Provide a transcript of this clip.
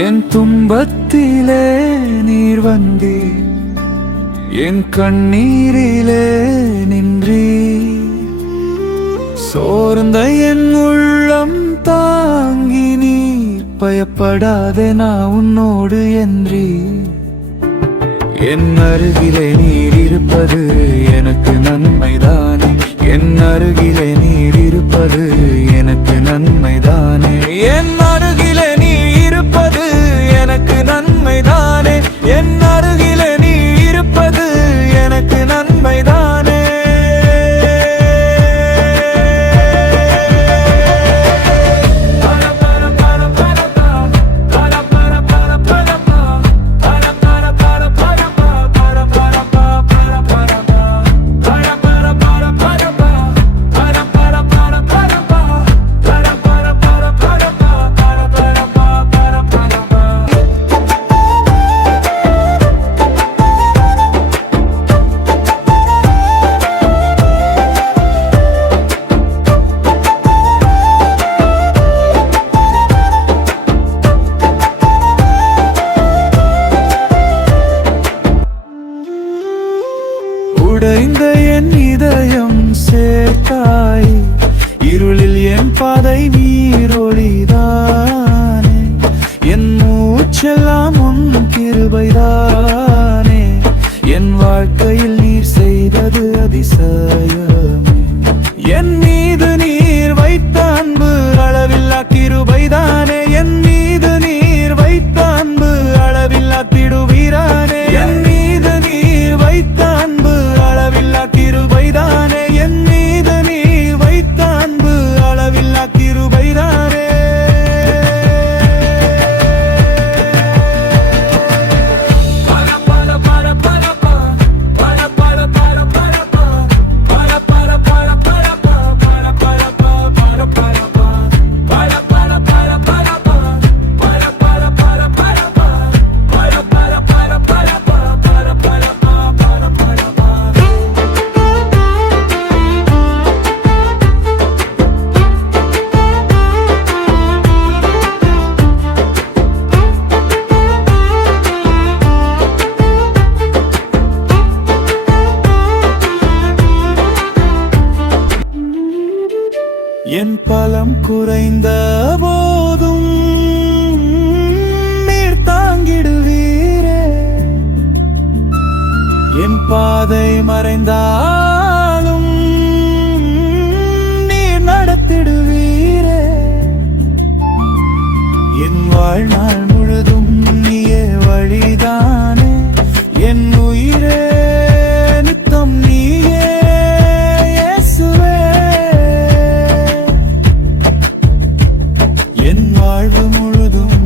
என் துன்பத்திலே நீர் வந்தீ, என் கண்ணீரிலே நின்றீ, சோர்ந்த என் உள்ளம் தாங்கி நீர் பயப்படாதே நான் உன்னோடு என்றீ. என் அருகிலே நீர் இருப்பது எனக்கு நன்மைதானே, என் அருகிலே நீர் இருப்பது எனக்கு நன்மைதானே, என் அருகிலே நீர் இருப்பது எனக்கு நன்மைதானே, என் அருகிலே நீர் இருப்பது எனக்கு நன்மைதானே. உடைந்த என் இதயம் சேர்த்தாய், இருளில் என் பாதை நீரொளிதானே, என் மூச்செல்லாம் உன் கிருபைதானே, என் வாழ்க்கையில் நீர் செய்தது அதிசயமே. என் மீது நீர் வைத்த அன்பு அளவில்லா கிருபைதானே, என் மீது நீர் வைத்த அன்பு அளவில்லா கிருபைதானே, என் மீது நீர் வைத்த அன்பு அளவில்லா கிருபைதானே, என் மீது நீர் வைத்த அன்பு அளவில்லா கிருபைதானே. என் பலம் குறைந்த போதும் நீர் தாங்கிடுவீரே, என் பாதை மறைந்தாலும் நீர் நடத்திடுவீரே, என் வாழ்நாள் முழுதும் நீயே வழிதானே, என் உயிரே நித்தம் நீயே இயேசுவே. என் வாழ்வு முழுதும்